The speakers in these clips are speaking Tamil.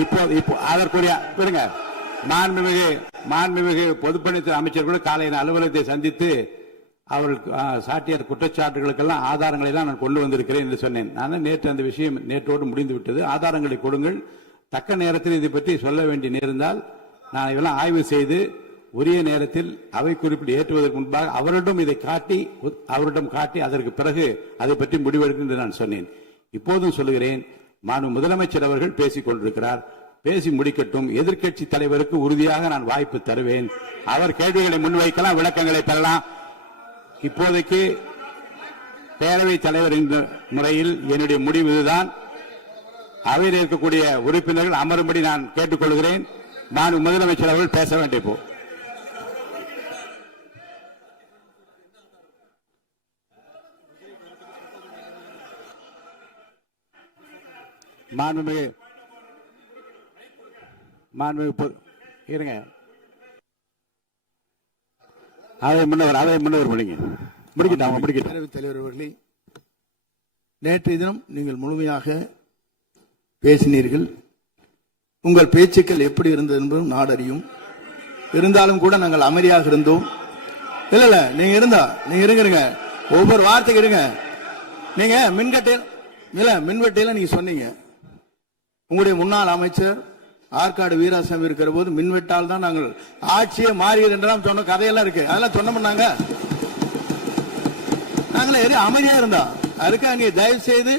இப்போ அதற்குரிய மாண்புமிகு பொதுப்பணித்துறை அமைச்சர்கள் காலையில் அலுவலகத்தை சந்தித்து அவர்கள் சாட்டிய குற்றச்சாட்டுகளுக்கெல்லாம் ஆதாரங்களை எல்லாம் நான் கொண்டு வந்திருக்கிறேன் என்று சொன்னேன். நான் நேற்று அந்த விஷயம் நேற்றோடு முடிந்து விட்டது. ஆதாரங்களை கொடுங்கள். தக்க நேரத்தில் இதை பற்றி சொல்ல வேண்டிய நேர்ந்தால் நான் இதெல்லாம் ஆய்வு செய்து உரிய நேரத்தில் அவை குறிப்பிட்டு ஏற்றுவதற்கு முன்பாக அவரிடம் காட்டி அதற்கு பிறகு அதை பற்றி முடிவெடுக்கும் என்று நான் சொன்னேன். இப்போதும் சொல்லுகிறேன், மாண்பு முதலமைச்சர் அவர்கள் பேசிக் கொண்டிருக்கிறார். பேசி முடிக்கட்டும். எதிர்க்கட்சி தலைவருக்கு உறுதியாக நான் வாய்ப்பு தருவேன். அவர் கேள்விகளை முன்வைக்கலாம், விளக்கங்களை பெறலாம். இப்போதைக்கு பேரவைத் தலைவர் என்ற முறையில் என்னுடைய முடிவு இதுதான். அவையில் இருக்கக்கூடிய உறுப்பினர்கள் அமரும்படி நான் கேட்டுக்கொள்கிறேன். நான் முதலமைச்சர் அவர்கள் பேச வேண்டிய போ இருங்க. அதை முன்னவர் பேரவைத் தலைவர் அவர்களே, நேற்றைய தினம் நீங்கள் முழுமையாக பேசினீர்கள். உங்கள் பேச்சுக்கள் எப்படி இருந்தது என்பதும் நாடறியும். இருந்தாலும் கூட நாங்கள் அமைதியாக இருந்தோம். இல்ல நீங்க இருங்க, ஒவ்வொரு வார்த்தைக்கு இருங்க. நீங்க மின்வெட்டையில நீங்க சொன்னீங்க, உங்களுடைய முன்னாள் அமைச்சர் ஆற்காடு வீராசாமி இருக்கிற போது மின்வெட்டால் தான் நாங்கள் ஆட்சியை மாறியது என்றெல்லாம் சொன்ன கதையெல்லாம் இருக்கு. அதெல்லாம் சொன்னோம்னாங்க, நாங்களே அமைதியா இருந்தா. அதுக்காக நீங்க தயவு செய்து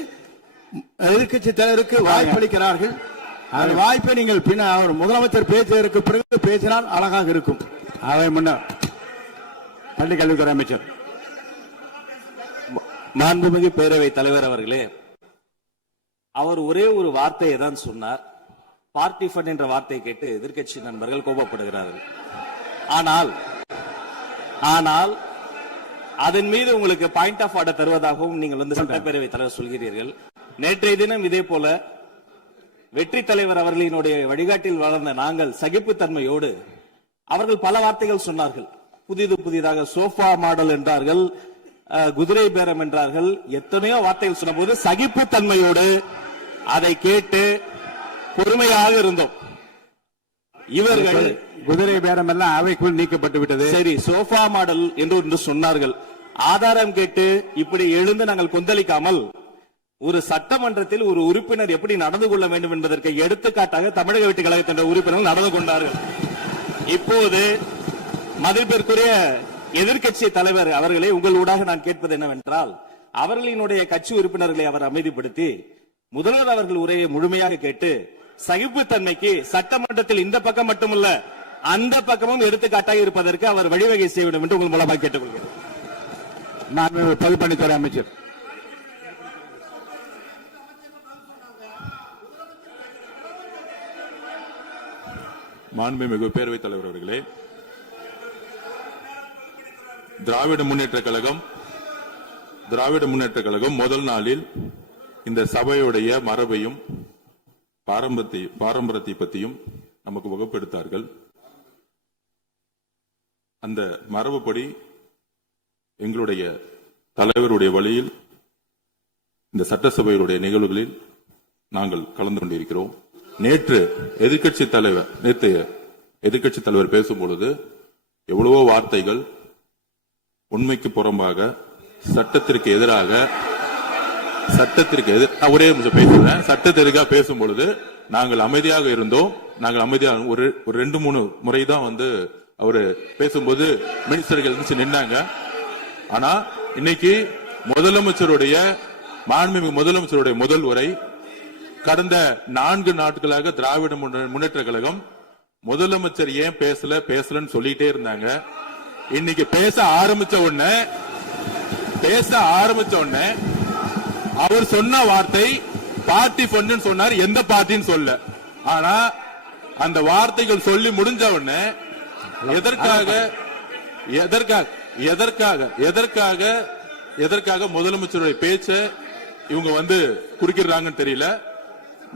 எதிர்கட்சி தலைவருக்கு வாய்ப்பளிக்கிறார்கள். அந்த வாய்ப்பை நீங்கள் அவர் முதலமைச்சர் பேசுவதற்கு பிறகு பேசினால் அழகாக இருக்கும். அவை முன்னர் பள்ளி கல்வித்துறை அமைச்சர் மாண்புமிகு பேரவைத் தலைவர் அவர்களே, அவர் ஒரே ஒரு வார்த்தையை தான் சொன்னார். பார்ட்டி ஃபண்ட் என்ற வார்த்தையை கேட்டு எதிர்க்கட்சி நண்பர்கள் கோபப்படுகிறார்கள். ஆனால் அதன் மீது உங்களுக்கு பாயிண்ட் ஆஃப் ஆர்டர் தருவதாகவும் நீங்கள் சட்டப்பேரவை தலைவர் சொல்கிறீர்கள். நேற்றைய தினம் இதே போல வெற்றி தலைவர் அவர்களினுடைய வழிகாட்டில் வளர்ந்த நாங்கள் சகிப்புத்தன்மையோடு அவர்கள் பல வார்த்தைகள் சொன்னார்கள். புதிதாக சோஃபா மாடல் என்றார்கள், குதிரை பேரம் என்றார்கள், எத்தனையோ வார்த்தைகள் சொன்ன போது சகிப்புத்தன்மையோடு அதை கேட்டு பொறுமையாக இருந்தோம். இவர்கள் குதிரை பேரம் எல்லாம் அவைக்குள் நீக்கப்பட்டு விட்டது. சரி, சோஃபா மாடல் என்று சொன்னார்கள். ஆதாரம் கேட்டு இப்படி எழுந்து நாங்கள் கொந்தளிக்காமல் ஒரு சட்டமன்றத்தில் ஒரு உறுப்பினர் எப்படி நடந்து கொள்ள வேண்டும் என்பதற்கு எடுத்துக்காட்டாக தமிழக வெற்றி கழகத்தின் உறுப்பினர்கள் நடந்து கொண்டார்கள். இப்போது மதிப்பிற்குரிய எதிர்க்கட்சி தலைவர் அவர்களை உங்கள் ஊடாக நான் கேட்பது என்னவென்றால், அவர்களினுடைய கட்சி உறுப்பினர்களை அவர் அமைதிப்படுத்தி முதல்வர் அவர்கள் உரையை முழுமையாக கேட்டு சகிப்புத்தன்மைக்கு சட்டமன்றத்தில் இந்த பக்கம் மட்டுமல்ல அந்த பக்கமும் எடுத்துக்காட்டாக இருப்பதற்கு அவர் வழிவகை செய்ய வேண்டும் என்று உங்கள் மூலமாக கேட்டுக்கொள்கிறேன். நான் பொதுப்பணித்துறை அமைச்சர் மாண்புமிகு பேரவைத் தலைவர் அவர்களே, திராவிட முன்னேற்ற கழகம் முதல் நாளில் இந்த சபையுடைய மரபையும் பாரம்பரியத்தை பற்றியும் நமக்கு வகுப்பெடுத்தார்கள். அந்த மரபுப்படி எங்களுடைய தலைவருடைய வழியில் இந்த சட்டசபையுடைய நிகழ்வுகளில் நாங்கள் கலந்து கொண்டிருக்கிறோம். நேற்றைய எதிர்க்கட்சி தலைவர் பேசும்பொழுது எவ்வளவோ வார்த்தைகள் உண்மைக்கு புறம்பாக சட்டத்திற்கு எதிராக ஒரே நிமிஷம் பேசுறேன். சட்டத்திற்காக பேசும் பொழுது நாங்கள் அமைதியாக இருந்தோம். ஒரு 2-3 முறை தான் அவரு பேசும்போது மினிஸ்டர்கள் நின்னாங்க. ஆனா இன்னைக்கு மாண்புமிகு முதலமைச்சருடைய முதல் உரை, கடந்த 4 நாட்களாக திராவிட முன்னேற்ற கழகம் முதலமைச்சர் ஏன் பேசலன்னு சொல்லிட்டே இருந்தாங்க. இன்னைக்கு பேச ஆரம்பிச்ச உடனே அவர் சொன்ன வார்த்தை பார்ட்டி ஃபண்ட் சொன்னார். எந்த பார்ட்டின்னு சொல்ல. ஆனா அந்த வார்த்தைகள் சொல்லி முடிஞ்ச உடனே எதற்காக முதலமைச்சருடைய பேச்ச இவங்க குறுக்கிறாங்கன்னு தெரியல.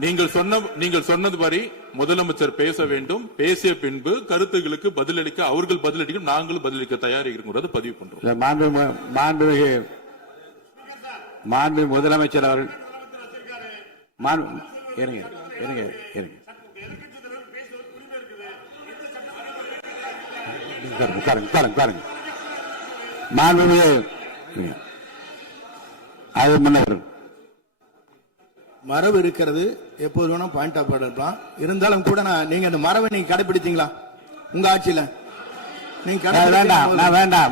நீங்கள் சொன்னதுபடி முதலமைச்சர் பேச வேண்டும். பேசிய பின்பு கருத்துகளுக்கு பதிலளிக்க அவர்கள் பதிலளிக்கும், நாங்களும் பதிலளிக்க தயாராக இருக்கிறது பதிவு பண்றோம். மாண்பு முதலமைச்சர் அவர்கள் உட்காருங்க. மாண்புமிகு அது முன்னர் மரபு இருக்கிறது, எப்போது வேணா பாயிண்ட் ஆஃப் ஆர்டர் இருக்கலாம். இருந்தாலும் கூட நீங்க அந்த மரபை நீங்க கடைபிடித்தீங்களா உங்க ஆட்சியில? நீங்க வேண்டாம், நான் வேண்டாம்.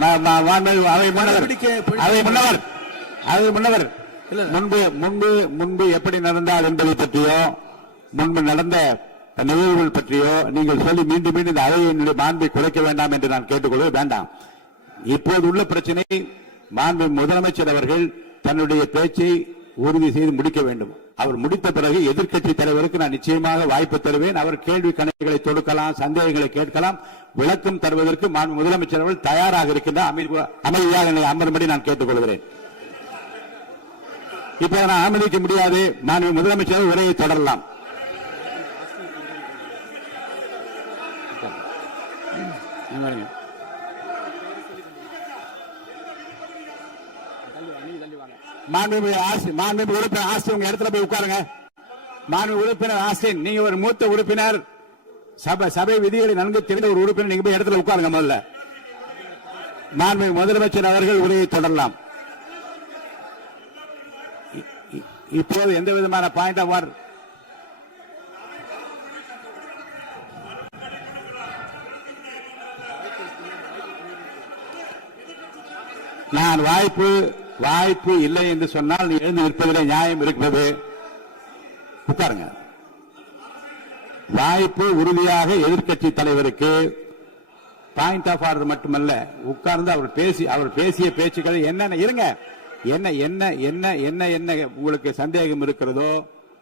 அது முன்னவர் முன்பு எப்படி நடந்தால் என்பதை பற்றியோ, முன்பு நடந்த நிகழ்வுகள் பற்றியோ நீங்கள் சொல்லி மீண்டும் மீண்டும் இந்த அவையினுடைய மாண்பை குறைக்க வேண்டாம் என்று நான் கேட்டுக்கொள்ள வேண்டாம். இப்போது உள்ள பிரச்சனை, மாண்பு முதலமைச்சர் அவர்கள் தன்னுடைய பேச்சை உறுதி செய்து முடிக்க வேண்டும். அவர் முடித்த பிறகு எதிர்க்கட்சி தலைவருக்கு நான் நிச்சயமாக வாய்ப்பு தருவேன். அவர் கேள்வி கணக்குகளை தொடுக்கலாம், சந்தேகங்களை கேட்கலாம், விளக்கம் தருவதற்கு மாண்பு முதலமைச்சர் அவர்கள் தயாராக இருக்கின்றார். அமைதியாக என்னை அமரும்படி நான் கேட்டுக்கொள்கிறேன். இப்ப நான் அனுமதிக்க முடியாது. மாண்பு முதலமைச்சர் உரையை தொடரலாம். மாண்புமிகு உறுப்பினர் ஆஸ்டின் உங்க இடத்துல போய் உட்காருங்க. மாண்புமிகு உறுப்பினர் ஆஸ்டின், நீங்க ஒரு மூத்த உறுப்பினர், சபை விதிகளை நன்கு தெரிந்த ஒரு உறுப்பினர், நீங்க போய் இடத்துல உட்காருங்க. முதல்ல மாண்புமிகு முதலமைச்சர் அவர்கள் உரையை தொடரலாம். இப்போது எந்த விதமான பாயிண்ட் ஆஃப் ஆர்டர் நான் வாய்ப்பு இல்லை என்று சொன்னால் நீ எழுந்து நிற்பதிலே நியாயம் இருக்கிறது. உட்காருங்க. வாய்ப்பு உறுதியாக எதிர்க்கட்சி தலைவருக்கு பாயிண்ட் ஆஃப் ஆர்டர் மட்டுமல்ல, உட்கார்ந்து அவர் பேசிய பேச்சுக்களை என்னென்ன இருங்க, என்ன என்ன என்ன என்ன என்ன உங்களுக்கு சந்தேகம் இருக்கிறதோ,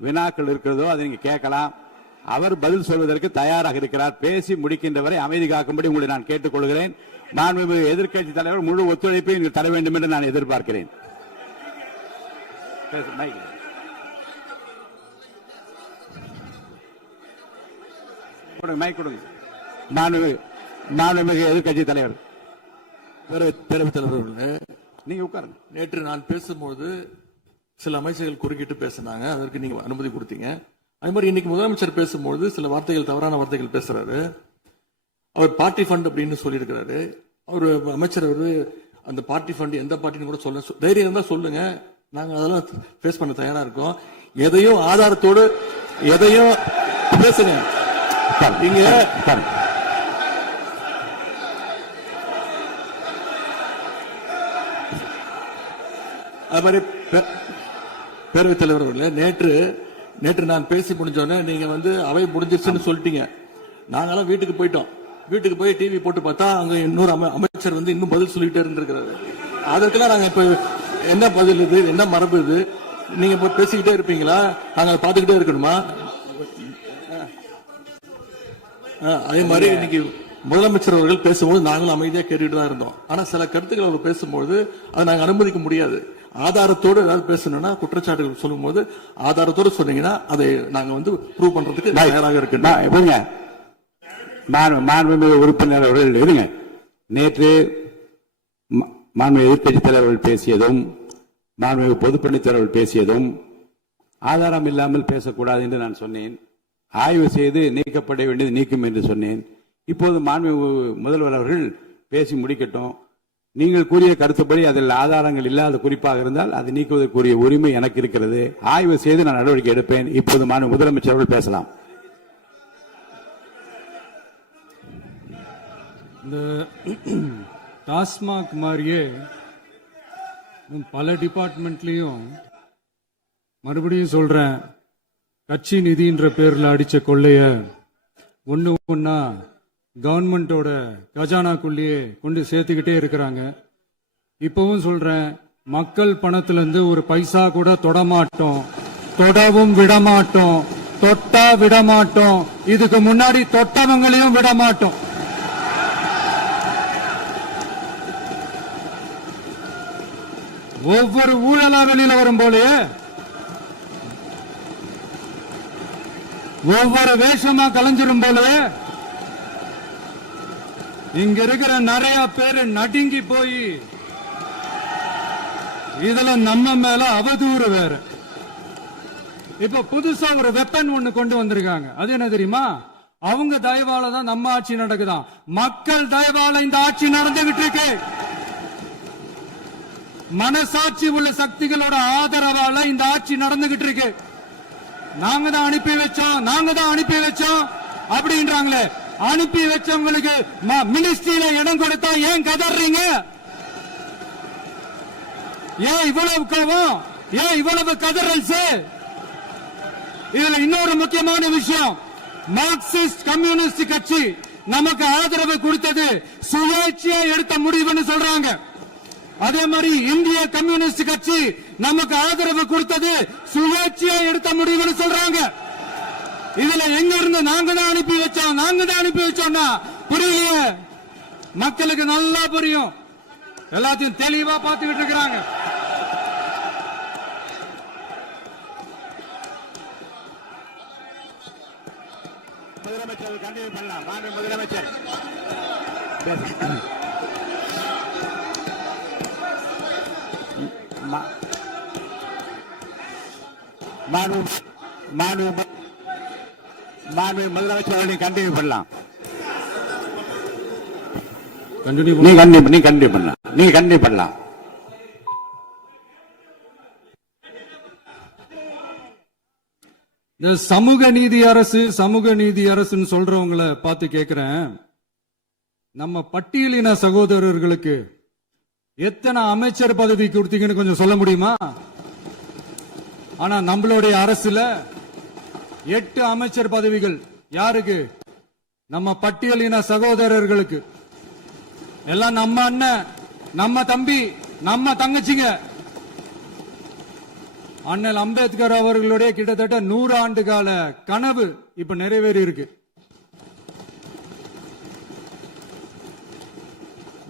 வினாக்கள் இருக்கிறதோ அதை நீங்க கேட்கலாம். அவர் பதில் சொல்வதற்கு தயாராக இருக்கிறார். பேசி முடிக்கின்ற வரை அமைதி காக்கும்படி உங்களை நான் கேட்டுக்கொள்கிறேன். மாண்புமிகு எதிர்க்கட்சி தலைவர் முழு ஒத்துழைப்பை நீங்கள் தர வேண்டும் என்று நான் எதிர்பார்க்கிறேன். மாண்புமிகு எதிர்க்கட்சி தலைவர், பேரவைத் தலைவர், நீங்க உட்காருங்க. நேற்று நான் பேசும்போது சில அமைச்சர்கள் குறுக்கிட்டு பேசினாங்க, அதற்கு நீங்க அனுமதி கொடுத்தீங்க. அதே மாதிரி இன்னைக்கு முதலமைச்சர் பேசும்போது சில வார்த்தைகள், தவறான வார்த்தைகள் பேசுறாரு. அவர் பார்ட்டி ஃபண்ட் அப்படின்னு சொல்லியிருக்கிறாரு. அவர் அமைச்சர் அந்த பார்ட்டி ஃபண்ட் எந்த பார்ட்டின்னு கூட சொல்ல, தைரியம் இருந்தா சொல்லுங்க, நாங்க அதெல்லாம் ஃபேஸ் பண்ண தயாரா இருக்கோம். எதையும் ஆதாரத்தோடு எதையும் பேசுங்க. நீங்க அது மாதிரி பேரவைத் தலைவர் அவர்களே, நேற்று நான் பேசி முடிஞ்சோன்னே நீங்க அவை முடிஞ்சிருச்சுன்னு சொல்லிட்டீங்க. நாங்கெல்லாம் வீட்டுக்கு போயிட்டோம். வீட்டுக்கு போய் டிவி போட்டு பார்த்தா அங்க இன்னொரு அமைச்சர் இன்னும் பதில் சொல்லிட்டே இருந்திருக்கிறாரு. அதற்கெல்லாம் நாங்க இப்ப என்ன பதில் இது, என்ன மரபு இது? நீங்க இப்ப பேசிக்கிட்டே இருப்பீங்களா? நாங்க பாத்துக்கிட்டே இருக்கணுமா? அதே மாதிரி இன்னைக்கு முதலமைச்சர் அவர்கள் பேசும்போது நாங்களும் அமைதியா கேட்டுட்டு தான் இருந்தோம். ஆனா சில கருத்துக்கள் அவர் பேசும்போது அதை நாங்க அனுமதிக்க முடியாது. ஆதாரத்தோடு ஏதாவது பேசணும்னா, குற்றச்சாட்டுகள் சொல்லும் போது ஆதாரத்தோடு சொன்னீங்கன்னா அதை நாங்க ப்ரூவ் பண்றதுக்கு தயாராக இருக்கு. மாண்புமிகு உறுப்பினர் அவர்கள் இருங்க. நேற்று மாண்புமிகு எதிர்க்கட்சி தலைவர்கள் பேசியதும், மாண்புமிகு பொதுப்பணித் தலைவர்கள் பேசியதும் ஆதாரம் இல்லாமல் பேசக்கூடாது என்று நான் சொன்னேன். ஆய்வு செய்து நீக்கப்பட வேண்டியது நீக்கும் என்று சொன்னேன். இப்போது மாண்புமிகு முதல்வர் அவர்கள் பேசி முடிக்கட்டும். நீங்கள் கூறிய கருத்துப்படி அதில் ஆதாரங்கள் இல்லாத குறிப்பாக இருந்தால் அதை நீக்குவதற்குரிய உரிமை எனக்கு இருக்கிறது. ஆய்வு செய்து நான் நடவடிக்கை எடுப்பேன். இப்போது மாண்பு முதலமைச்சர் அவர்கள் பேசலாம். இந்த டாஸ்மாக் மாதிரியே பல டிபார்ட்மெண்ட்லயும், மறுபடியும் சொல்றேன், கட்சி நிதின்ற பேர்ல அடிச்ச கொள்ளைய ஒன்னா கவர்மெண்டோட கஜானாக்குள்ளேயே கொண்டு சேர்த்துக்கிட்டே இருக்கிறாங்க. இப்பவும் சொல்றேன், மக்கள் பணத்துல இருந்து ஒரு பைசா கூட தொடமாட்டோம், தொடவும் விடமாட்டோம், தொட்டா விடமாட்டோம், இதுக்கு முன்னாடி தொட்டவங்களையும் விடமாட்டோம். ஒவ்வொரு ஊழலா வெளியில வரும் போலே, ஒவ்வொரு வேஷமா கலைஞ்சிரும் போலே, இங்க இருக்கிற நிறைய பேரு நடுங்கி போய் இதுல நம்ம மேல அவதூறு வேற. இப்ப புதுசா ஒரு வெப்பன் ஒண்ணு கொண்டு வந்திருக்காங்க. அது என்ன தெரியுமா? அவங்க தயவால தான் நம்ம ஆட்சி நடக்குதாம். மக்கள் தயவால இந்த ஆட்சி நடந்துகிட்டு இருக்கு. மனசாட்சி உள்ள சக்திகளோட ஆதரவால இந்த ஆட்சி நடந்துகிட்டு இருக்கு. நாங்க தான் அனுப்பி வச்சோம் அப்படின்றாங்களே. அனுப்பி வச்சவங்களுக்கு மினிஸ்ட்ரியில இடம் கொடுத்தா ஏன் கதறீங்க? ஏன் இவ்வளவு கோபம்? ஏன் இவ்வளவு கதறல்? இதுல இன்னொரு முக்கியமான விஷயம், மார்க்சிஸ்ட் கம்யூனிஸ்ட் கட்சி நமக்கு ஆதரவு கொடுத்தது சுயேட்சையா எடுத்த முடிவுன்னு சொல்றாங்க. அதே மாதிரி இந்திய கம்யூனிஸ்ட் கட்சி நமக்கு ஆதரவு கொடுத்தது சுயேட்சையா எடுத்த முடிவுன்னு சொல்றாங்க. இதுல எங்க இருந்து நாங்க தான் அனுப்பி வச்சோம்னா புரியலையே. மக்களுக்கு நல்லா புரியும், எல்லாத்தையும் தெளிவா பார்த்துக்கிட்டு இருக்கிறாங்க. முதலமைச்சர் கண்டினியூ பண்ணலாம். மாண்பு முதலமைச்சர் முதலமைச்சர் கண்டினியூ பண்ணலாம். நீ கண்டினியூ பண்ணலாம். இந்த சமூக நீதி அரசுன்னு சொல்றவங்களை பார்த்து கேட்கிறேன், நம்ம பட்டியலின சகோதரர்களுக்கு எத்தனை அமைச்சர் பதவி கொடுத்தீங்கன்னு கொஞ்சம் சொல்ல முடியுமா? ஆனா நம்மளுடைய அரசுல 8 அமைச்சர் பதவிகள் யாருக்கு? நம்ம பட்டியலின சகோதரர்களுக்கு. எல்லாம் நம்ம அண்ணன், நம்ம தம்பி, நம்ம தங்கச்சிங்க. அண்ணல் அம்பேத்கர் அவர்களுடைய கிட்டத்தட்ட 100 ஆண்டு கால கனவு இப்ப நிறைவேறி இருக்கு.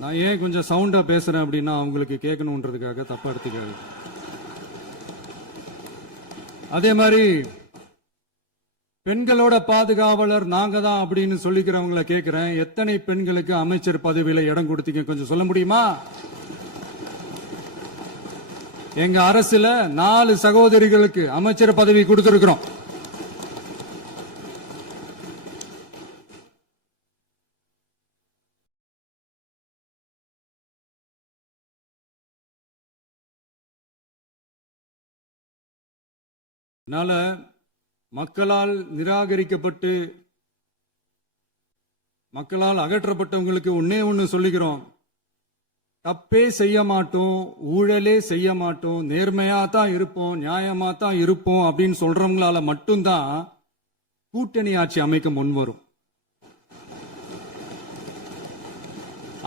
நான் ஏன் கொஞ்சம் சவுண்டா பேசுறேன் அப்படின்னா அவங்களுக்கு கேட்கணும்ன்றதுக்காக தப்பா எடுத்துக்காது. அதே மாதிரி பெண்களோட பாதுகாவலர் நாங்க தான் அப்படின்னு சொல்லிக்கிறவங்களை கேட்கிறேன், எத்தனை பெண்களுக்கு அமைச்சர் பதவியில இடம் கொடுத்தீங்க கொஞ்சம் சொல்ல முடியுமா? எங்க அரசுல 4 சகோதரிகளுக்கு அமைச்சர் பதவி கொடுத்திருக்கிறோம். அதனால மக்களால் நிராகரிக்கப்பட்டு மக்களால் அகற்றப்பட்டவங்களுக்கு ஒண்ணு சொல்லிக்கிறோம், தப்பே செய்ய மாட்டோம், ஊழலே செய்ய மாட்டோம், நேர்மையா தான் இருப்போம், நியாயமா தான் இருப்போம் அப்படின்னு சொல்றவங்களால மட்டும்தான் கூட்டணி ஆட்சி அமைக்க முன்வரும்.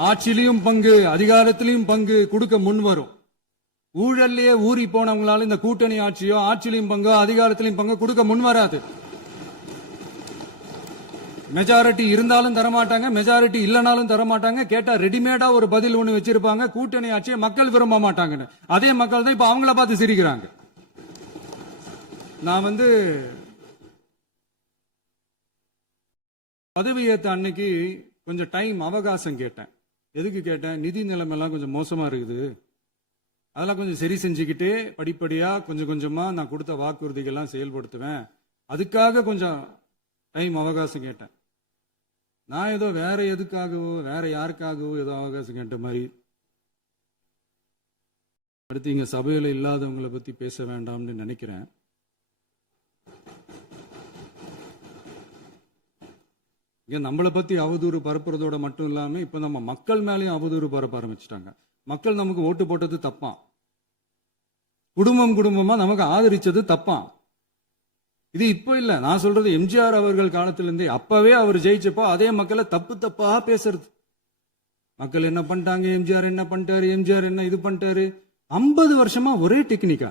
ஆட்சியிலையும் பங்கு, அதிகாரத்திலையும் பங்கு கொடுக்க முன்வரும். ஊழல்லையே ஊறி போனவங்களால இந்த கூட்டணி ஆட்சியோ ஆட்சியிலையும் பங்கு அதிகாரத்திலையும் பங்கு கொடுக்க முன்வராது. மெஜாரிட்டி இருந்தாலும் தரமாட்டாங்க, மெஜாரிட்டி இல்லனாலும் தரமாட்டாங்க. கேட்டா ரெடிமேடா ஒரு பதில் ஒண்ணு வச்சிருப்பாங்க, கூட்டணி ஆட்சியை மக்கள் விரும்ப மாட்டாங்கன்னு. அதே மக்கள் தான் இப்ப அவங்கள பார்த்து சிரிக்கிறாங்க. நான் பதவியேற்ற அன்னைக்கு கொஞ்சம் டைம் அவகாசம் கேட்டேன். எதுக்கு கேட்டேன்? நிதி நிலைமைலாம் கொஞ்சம் மோசமா இருக்குது, அதெல்லாம் கொஞ்சம் சரி செஞ்சுக்கிட்டே படிப்படியா கொஞ்சம் கொஞ்சமா நான் கொடுத்த வாக்குறுதிகள்லாம் செயல்படுத்துவேன், அதுக்காக கொஞ்சம் டைம் அவகாசம் கேட்டேன். நான் ஏதோ வேற எதுக்காகவோ வேற யாருக்காகவோ ஏதோ அவகாசம் கேட்ட மாதிரி. அடுத்து இங்க சபையில இல்லாதவங்களை பத்தி பேச வேண்டாம்னு நினைக்கிறேன். இங்க நம்மளை பத்தி அவதூறு பரப்புறதோட மட்டும் இல்லாம இப்ப நம்ம மக்கள் மேலேயும் அவதூறு பரப்ப ஆரம்பிச்சுட்டாங்க. மக்கள் நமக்கு ஓட்டு போட்டது தப்பான், குடும்பமா நமக்கு ஆதரிச்சது தப்பான். இது இப்ப இல்ல, நான் சொல்றது எம்ஜிஆர் அவர்கள் காலத்திலிருந்தே. அப்பவே அவர் ஜெயிச்சப்போ அதே மக்களை தப்பா பேசுறது. மக்கள் என்ன பண்ணிட்டாங்க, எம்ஜிஆர் என்ன பண்ணிட்டாரு, எம்ஜிஆர் என்ன இது பண்ணிட்டாரு. 50 வருஷமா ஒரே டெக்னிக்கா.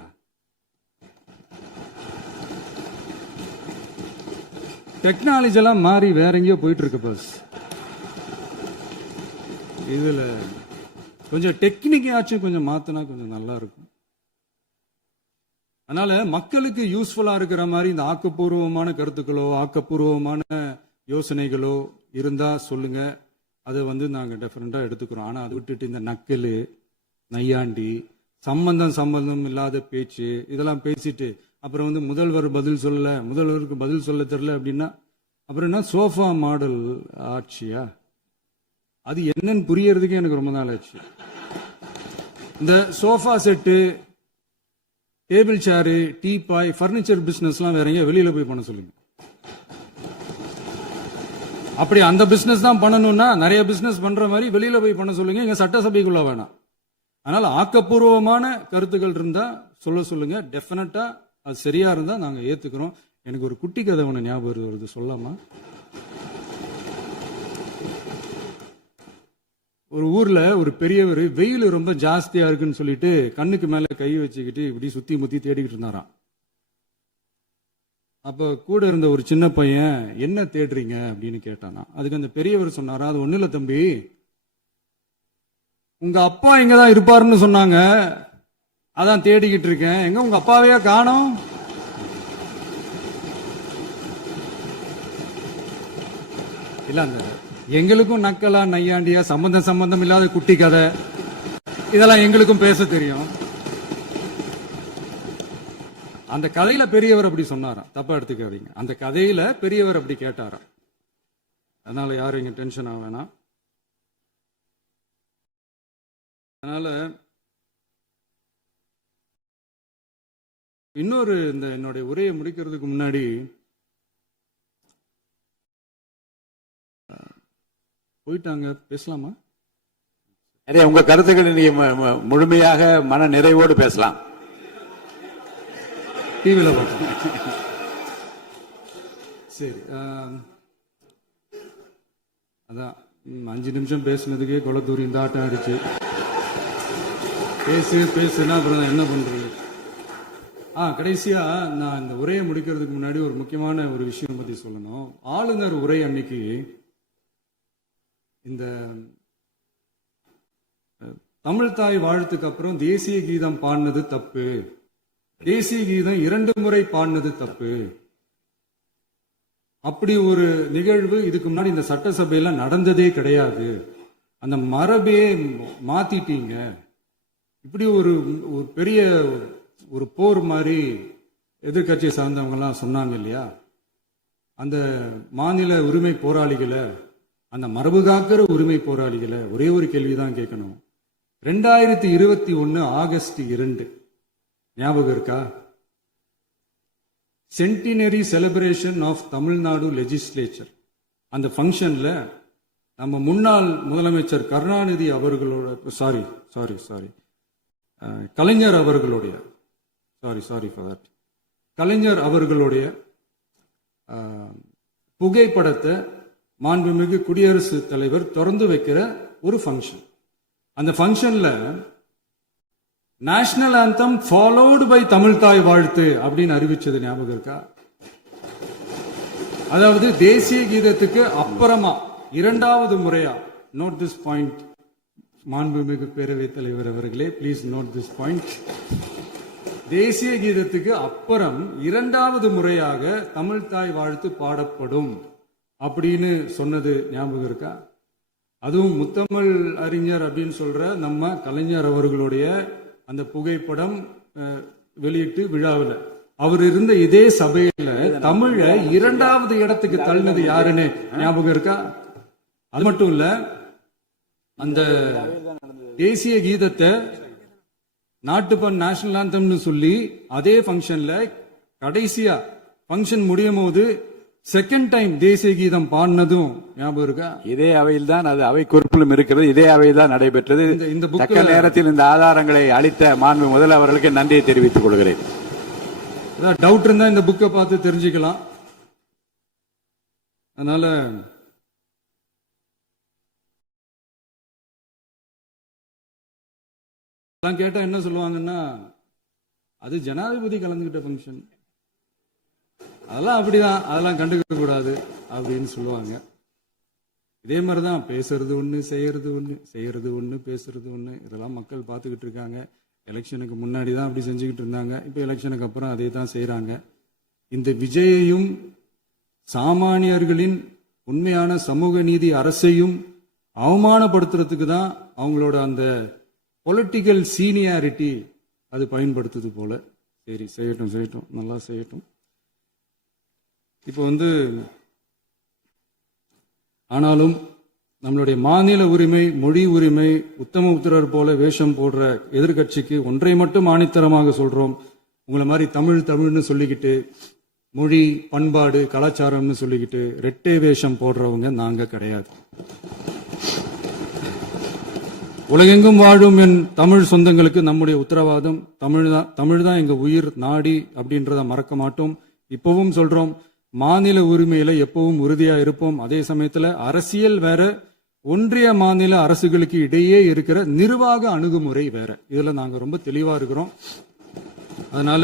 டெக்னாலஜி எல்லாம் மாறி வேற எங்கேயோ போயிட்டு இருக்கு. பஸ் இதுல கொஞ்சம் டெக்னிக்காச்சும் கொஞ்சம் மாத்தினா கொஞ்சம் நல்லா இருக்கும். அதனால மக்களுக்கு யூஸ்ஃபுல்லா இருக்கிற மாதிரி இந்த ஆக்கப்பூர்வமான கருத்துக்களோ ஆக்கப்பூர்வமான யோசனைகளோ இருந்தா சொல்லுங்க, அதை நாங்க டெஃபரெண்டா எடுத்துக்கிறோம். ஆனா அதை விட்டுட்டு இந்த நக்கலு நையாண்டி சம்பந்தம் இல்லாத பேச்சு இதெல்லாம் பேசிட்டு அப்புறம் முதல்வருக்கு பதில் சொல்ல தெரியல அப்படின்னா அப்புறம் என்ன சோஃபா மாடல் ஆட்சியா? அது என்னன்னு புரியறதுக்கே எனக்கு ரொம்ப நாள் ஆச்சு. இந்த sofa set, table chair, teapoy, furniture பிசினஸ்லாம் வேற எங்க வெளியில போய் பண்ண சொல்லுங்க. அப்படி அந்த பிசினஸ் தான் பண்ணணும்னா நிறைய பிசினஸ் பண்ற மாதிரி வெளியில போய் பண்ண சொல்லுங்க. இங்க சட்டசபைக்குள்ள வேணாம். அதனால ஆக்கப்பூர்வமான கருத்துக்கள் இருந்தா சொல்லுங்க. டெஃபினட்டா அது சரியா இருந்தா நாங்க ஏத்துக்கிறோம். எனக்கு ஒரு குட்டி கதை ஒண்ணு ஞாபகம் வருது, சொல்லாமா? ஒரு ஊர்ல ஒரு பெரியவர் வெயில் ரொம்ப ஜாஸ்தியா இருக்குன்னு சொல்லிட்டு கண்ணுக்கு மேல கை வச்சுக்கிட்டு இப்படி சுத்தி முத்தி தேடிக்கிட்டு இருந்தாராம். அப்ப கூட இருந்த ஒரு சின்ன பையன், என்ன தேடுறீங்க அப்படின்னு கேட்டானா. அதுக்கு அந்த பெரியவர் சொன்னாரா, அது ஒண்ணு இல்ல தம்பி, உங்க அப்பா இங்கதான் இருப்பாருன்னு சொன்னாங்க, அதான் தேடிக்கிட்டு இருக்கேன். எங்க உங்க அப்பாவையா காணோம்? இல்ல, அந்த எங்களுக்கும் நக்கலா நையாண்டியா சம்பந்தம் இல்லாத குட்டி கதை இதெல்லாம் எங்களுக்கும் பேச தெரியும். அந்த கதையில பெரியவர் அப்படி சொன்னாராம், தப்பா எடுத்துக்காதீங்க. அந்த கதையில பெரியவர் அப்படி கேட்டாராம். அதனால யாரும் இங்க டென்ஷன் ஆக வேணாம். அதனால இன்னொரு, இந்த என்னுடைய உரையை முடிக்கிறதுக்கு முன்னாடி போயிட்டாங்க, பேசலாமா? நிறைய உங்க கருத்துக்களை நீங்க முழுமையாக மன நிறைவோடு பேசலாம். டிவியில பார்க்கலாம். சரி, அதான் 5 நிமிஷம் பேசுனதுக்கே கொளத்தூரி இந்த ஆட்டம் ஆயிடுச்சு. பேசுனா அப்புறம் என்ன பண்றது? கடைசியா நான் இந்த உரையை முடிக்கிறதுக்கு முன்னாடி ஒரு முக்கியமான ஒரு விஷயம் பத்தி சொல்லணும். ஆளுநர் உரை அன்னைக்கு இந்த தமிழ் தாய் வாழ்த்துக்கு அப்புறம் தேசிய கீதம் பாடினது தப்பு, தேசிய கீதம் 2 முறை பாடினது தப்பு, அப்படி ஒரு நிகழ்வு இதுக்கு முன்னாடி இந்த சட்டசபையில நடந்ததே கிடையாது, அந்த மரபே மாத்திட்டீங்க, இப்படி ஒரு பெரிய ஒரு போர் மாதிரி எதிர்கட்சியை சார்ந்தவங்க எல்லாம் சொன்னாங்க இல்லையா? அந்த மாநில உரிமை போராளிகளை, அந்த மரபு காக்கிற உரிமை போராளிகளை ஒரே ஒரு கேள்விதான் கேட்கணும். 2021 ஆகஸ்ட் 2 ஞாபகம் இருக்கா? Centenary celebration of Tamil Nadu legislature. அந்த ஃபங்க்ஷன்ல நம்ம முன்னாள் முதலமைச்சர் கருணாநிதி அவர்களோட கலைஞர் அவர்களுடைய கலைஞர் அவர்களுடைய புகைப்படத்தை மாண்புமிகு குடியரசுத் தலைவர் திறந்து வைக்கிற ஒரு ஃபங்க்ஷன். அந்த ஃபங்க்ஷன்ல national anthem followed by Tamil Thai Vazhthu அப்படின்னு அறிவிச்சது ஞாபகம் இருக்கா? அதாவது தேசிய கீதத்துக்கு அப்புறமா 2வது முறையா, நோட் திஸ் பாயிண்ட் மாண்புமிகு பேரவைத் தலைவர் அவர்களே, பிளீஸ் நோட் திஸ் பாயிண்ட். தேசிய கீதத்துக்கு அப்புறம் 2வது முறையாக தமிழ் தாய் வாழ்த்து பாடப்படும் அப்படின்னு சொன்னது ஞாபகம் இருக்கா? அதுவும் முத்தமிழ் அறிஞர் அப்படின்னு சொல்ற நம்ம கலைஞர் அவர்களுடைய அந்த புகைப்படம் வெளியிட்டு விழாவில் அவர் இருந்த இதே சபையில தமிழ 2வது இடத்துக்கு தள்ளினது யாருன்னு ஞாபகம் இருக்கா? அது மட்டும் இல்ல, அந்த தேசிய கீதத்தை நாட்டுப்பண் நேஷனல் ஆந்தம்னு சொல்லி அதே ஃபங்க்ஷன்ல கடைசியா ஃபங்க்ஷன் முடியும் போது செகண்ட் டைம் தேசிய கீதம் பாடினதும் ஞாபகம் இருக்கா? இதே அவையில் தான், அது அவை குறிப்பிலும் இருக்கிறது, இதே அவையில் தான் நடைபெற்றது. இந்த தக்க நேரத்தில் இந்த ஆதாரங்களை அளித்த மாண்பு முதல்வர் அவர்களுக்கு நன்றியை தெரிவித்துக் கொள்கிறேன். டவுட் இருந்தா இந்த புக்கை பார்த்து தெரிஞ்சுக்கலாம். அதனால கேட்டா என்ன சொல்லுவாங்கன்னா, அது ஜனாதிபதி கலந்துகிட்ட ஃபங்க்ஷன், அதெல்லாம் அப்படிதான், அதெல்லாம் கண்டுக்க கூடாது அப்படின்னு சொல்லுவாங்க. இதே மாதிரிதான் பேசுறது ஒண்ணு, செய்யறது ஒண்ணு, பேசுறது ஒண்ணு. இதெல்லாம் மக்கள் பார்த்துக்கிட்டு இருக்காங்க. எலெக்ஷனுக்கு முன்னாடி தான் அப்படி செஞ்சுக்கிட்டு இருந்தாங்க, இப்ப எலெக்ஷனுக்கு அப்புறம் அதே தான் செய்யறாங்க. இந்த விஜயையும் சாமானியர்களின் உண்மையான சமூக நீதி அரசையும் அவமானப்படுத்துறதுக்கு தான் அவங்களோட அந்த பொலிட்டிக்கல் சீனியாரிட்டி அது பயன்படுத்துது போல. சரி, செய்யட்டும், நல்லா செய்யட்டும். இப்போ ஆனாலும் நம்மளுடைய மாநில உரிமை, மொழி உரிமை, உத்தமபுத்திரர் போல வேஷம் போடுற எதிர்க்கட்சிக்கு ஒன்றை மட்டும் ஆணித்தரமாக சொல்றோம். உங்களை மாதிரி தமிழ்னு சொல்லிக்கிட்டு, மொழி, பண்பாடு, கலாச்சாரம்னு சொல்லிக்கிட்டு ரெட்டை வேஷம் போடுறவங்க நாங்க கிடையாது. உலகெங்கும் வாழும் என் தமிழ் சொந்தங்களுக்கு நம்முடைய உத்தரவாதம் தமிழ் தான் எங்க உயிர் நாடி அப்படின்றத மறக்க மாட்டோம். இப்பவும் சொல்றோம், மாநில உரிமையில எப்பவும் உறுதியா இருப்போம். அதே சமயத்துல அரசியல் வேற, ஒன்றிய மாநில அரசுகளுக்கு இடையே இருக்கிற நிர்வாக அணுகுமுறை வேற. இதுல நாங்க ரொம்ப தெளிவா இருக்கிறோம். அதனால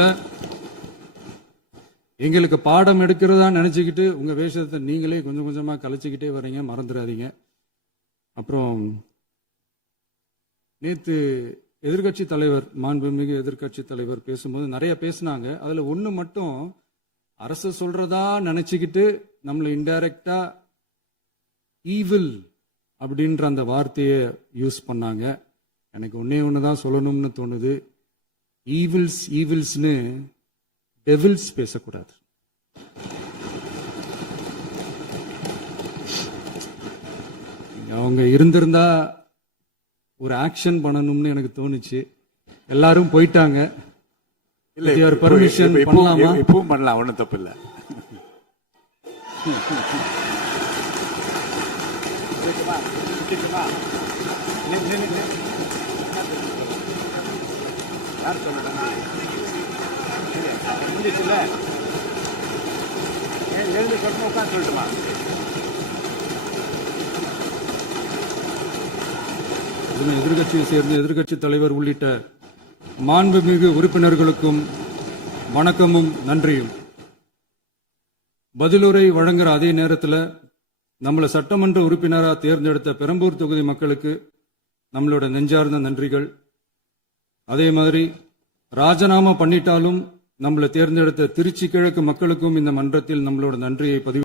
எங்களுக்கு பாடம் எடுக்கிறதா நினைச்சுக்கிட்டு உங்க வேஷத்தை நீங்களே கொஞ்சம் கொஞ்சமா கலைச்சுக்கிட்டே வர்றீங்க, மறந்துடாதீங்க. அப்புறம் நேத்து எதிர்கட்சி தலைவர், மாண்புமிகு எதிர்கட்சி தலைவர் பேசும்போது நிறைய பேசினாங்க. அதுல ஒண்ணு மட்டும் அரசு சொல்றதா நினைச்சுக்கிட்டு நம்மளை இன்டைரக்டா ஈவில் அப்படின்ற அந்த வார்த்தையை யூஸ் பண்ணாங்க. எனக்கு ஒண்ணுதான் சொல்லணும்னு தோணுது. ஈவில்ஸ்னு டெவில்ஸ் பேசக்கூடாது. அவங்க இருந்திருந்தா ஒரு ஆக்ஷன் பண்ணணும்னு எனக்கு தோணுச்சு. எல்லாரும் போயிட்டாங்க. இல்ல, பர்மிஷன் பண்ணலாமா? இப்பவும் பண்ணலாம், ஒன்றும் தப்பு இல்லை. சொல்லட்டுமா? எதிர்கட்சியை சேர்ந்த எதிர்கட்சி தலைவர் உள்ளிட்ட மாண்புமிகு உறுப்பினர்களுக்கும் வணக்கமும் நன்றியும். பதிலுரை வழங்குற அதே நேரத்தில் நம்மளை சட்டமன்ற உறுப்பினராக தேர்ந்தெடுத்த பெரம்பூர் தொகுதி மக்களுக்கு நம்மளோட நெஞ்சார்ந்த நன்றிகள். அதே மாதிரி ராஜினாமா பண்ணிட்டாலும் நம்மளை தேர்ந்தெடுத்த திருச்சி கிழக்கு மக்களுக்கும் இந்த மன்றத்தில் நம்மளோட நன்றியை பதிவு